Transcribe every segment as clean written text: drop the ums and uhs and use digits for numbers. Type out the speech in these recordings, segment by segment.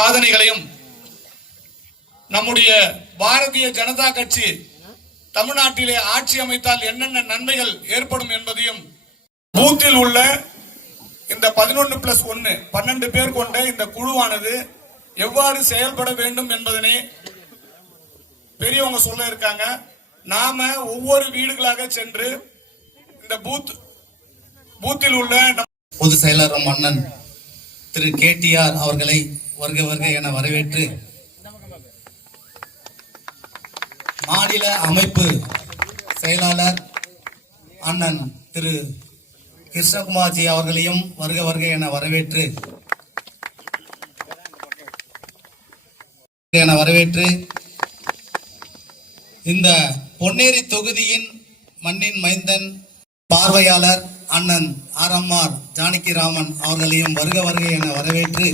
சாதனைகளையும் நம்முடைய பாரதிய ஜனதா கட்சி தமிழ்நாட்டிலே ஆட்சி அமைத்தால் என்னென்ன நன்மைகள் ஏற்படும் என்பதையும் பூத்தில் உள்ள இந்த 11+1 12 பேர் கொண்ட இந்த குழுவானது எவ்வாறு செயல்பட வேண்டும் என்பதனை பெரியவங்க சொல்ல இருக்காங்க. நாம ஒவ்வொரு வீடுகளாக சென்று இந்த பூத்தில் உள்ள பொதுச் செயலர் அண்ணன் திரு KTR அவர்களை வருக வருக என வரவேற்று மாநில அமைப்பு செயலாளர் அண்ணன் திரு கிருஷ்ணகுமார்ஜி அவர்களையும் வருக வருக என வரவேற்று இந்த பொன்னேரி தொகுதியின் மண்ணின் மைந்தன் பார்வையாளர் அண்ணன் RMR ஜானகிராமன் அவர்களையும் வருக வருக என வரவேற்று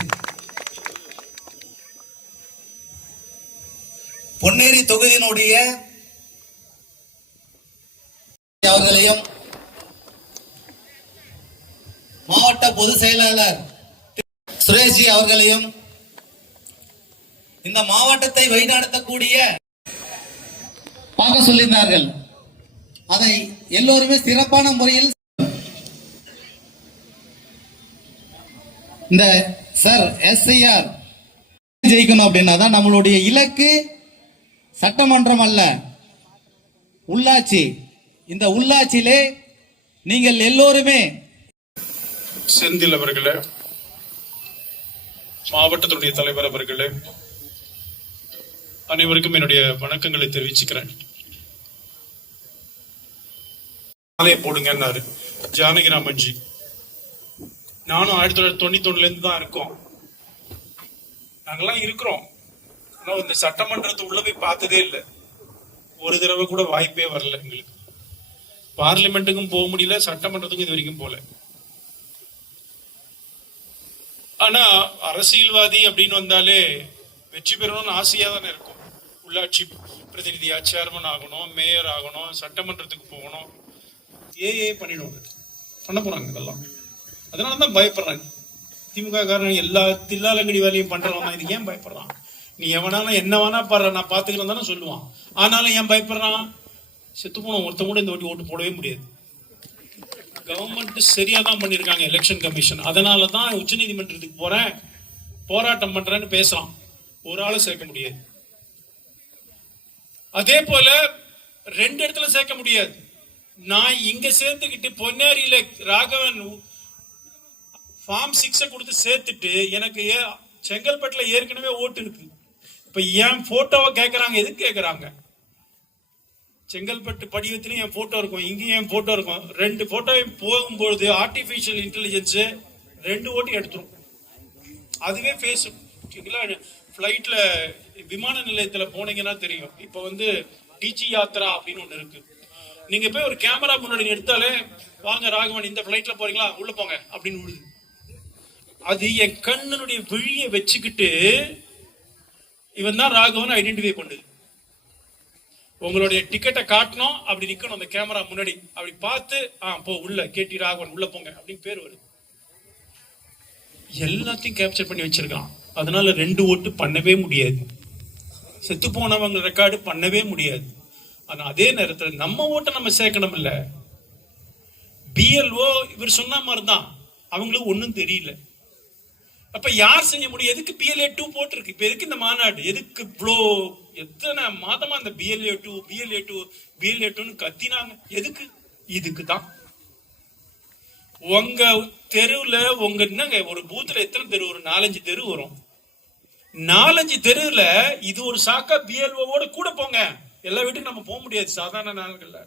பொன்னேரி தொகுதியினுடைய அவர்களையும் மாவட்ட பொதுச் செயலாளர் சுரேஷ்ஜி அவர்களையும் இந்த மாவட்டத்தை வழிநடத்தக்கூடிய பார்க்க சொல்லியிருந்தார்கள். அதை எல்லோருமே சிறப்பான முறையில் இந்த சார் SIR ஜெயிக்கணும் அப்படின்னா தான் நம்மளுடைய இலக்கு. சட்டமன்றம் அல்ல, உள்ளாட்சி. இந்த உள்ளாட்சியிலே நீங்கள் எல்லோருமே செந்தில் அவர்களே, மாவட்டத்தினுடைய தலைவர் அவர்களே, அனைவருக்கும் என்னுடைய வணக்கங்களை தெரிவிச்சுக்கிறேன். மாலையை போடுங்கன்னாரு ஜானகிராமன்ஜி. நானும் 1991 இருந்து தான் இருக்கோம். நாங்கெல்லாம் இருக்கிறோம். ஆனா இந்த சட்டமன்றத்தை உள்ள போய் பார்த்ததே இல்லை. ஒரு தடவை கூட வாய்ப்பே வரல எங்களுக்கு. பார்லிமெண்ட்டுக்கும் போக முடியல, சட்டமன்றத்துக்கும் இது வரைக்கும் போல. ஆனா அரசியல்வாதி அப்படின்னு வந்தாலே வெற்றி பெறணும்னு ஆசையா தானே இருக்கும். உள்ளாட்சி பிரதிநிதியா சேர்மன் ஆகணும், மேயர் ஆகணும், சட்டமன்றத்துக்கு போகணும், பண்ண போறாங்க. இதெல்லாம் அதனாலதான் பயப்படுறாங்க. திமுக காரன் எல்லா தில்லாலங்கடி வேலையும் பண்றவன் இதுக்கு ஏன் பயப்படுறான்? நீ எவனாலும் என்ன வேணா பாடுற, நான் பாத்துக்கலாம் தானே சொல்லுவான். ஆனாலும் ஏன் பயப்படுறான்? செத்து போன ஒருத்தன் கூட இந்த வாட்டி ஓட்டு போடவே முடியாது. கவர்மெண்ட் சரியா தான் பண்ணிருக்காங்க, எலெக்ஷன் கமிஷன். அதனாலதான் உச்ச நீதிமன்றத்துக்கு போறேன், போராட்டம் பண்றேன்னு பேசலாம். ஒரு ஆளை சேர்க்க முடியாது. அதே போல 2 இடத்துல சேர்க்க முடியாது. நான் இங்க சேர்த்துக்கிட்டு பொன்னேரியில ராகவன் ஃபார்ம் 6 கொடுத்து சேர்த்துட்டு எனக்கு செங்கல்பட்டுல ஏற்கனவே ஓட்டு இருக்கு. இப்ப என் போட்டோவை கேட்கறாங்க. எதுக்கு கேட்கறாங்க? செங்கல்பட்டு படிவத்திலும் என் போட்டோ இருக்கும், இங்கேயும் என் போட்டோ இருக்கும். 2 போட்டோவையும் போகும்போது ஆர்டிபிஷியல் இன்டெலிஜென்ஸ் 2 ஓட்டு எடுத்துரும். அதுவே பேசும். ஃபிளைட்ல விமான நிலையத்துல போனீங்கன்னா தெரியும். இப்ப வந்து டிஜி யாத்ரா அப்படின்னு ஒண்ணு இருக்கு. நீங்க போய் ஒரு கேமரா முன்னாடி எடுத்தாலே வாங்க ராகவன் இந்த ஃபிளைட்ல போறீங்களா, உள்ள போங்க அப்படின்னு விடுது. அது என் கண்ணுடைய விழிய வச்சுக்கிட்டு இவன் தான் ராகவன் ஐடென்டிஃபை பண்ணுது. உங்களுடைய டிக்கெட்டை காட்டணும், அப்படி நிக்கணும் அந்த கேமரா முன்னாடி. அப்படி பார்த்து போ உள்ள KT ராகவன் உள்ள போங்க அப்படின்னு பேர் வருது. எல்லாத்தையும் கேப்சர் பண்ணி வச்சிருக்கான். அதனால 2 ஓட்டு பண்ணவே முடியாது. செத்து போனவங்க ரெக்கார்டு பண்ணவே முடியாது. ஆனா அதே நேரத்தில் நம்ம ஓட்டை நம்ம சேர்க்கணும் இல்ல. BLO இவர் சொன்ன மாதிரிதான் அவங்களுக்கு ஒன்னும் தெரியல. அப்ப யார் செய்ய முடியும்? எதுக்கு BLA 2 போட்டிருக்கு? இப்ப எதுக்கு இந்த மாநாடு? எதுக்கு இவ்வளோ எத்தனை மாதமா அந்த BLA 2 கத்தினாங்க? எதுக்கு? இதுக்கு தான். உங்க தெருவுல உங்க என்னங்க ஒரு பூத்துல எத்தனை தெரு? ஒரு 4-5 தெரு வரும். 4-5 தெருவுல இது ஒரு சாக்கா BLO கூட போங்க. எல்லா வீட்டுக்கும் நம்ம போக முடியாது சாதாரண நாள்கள்ல.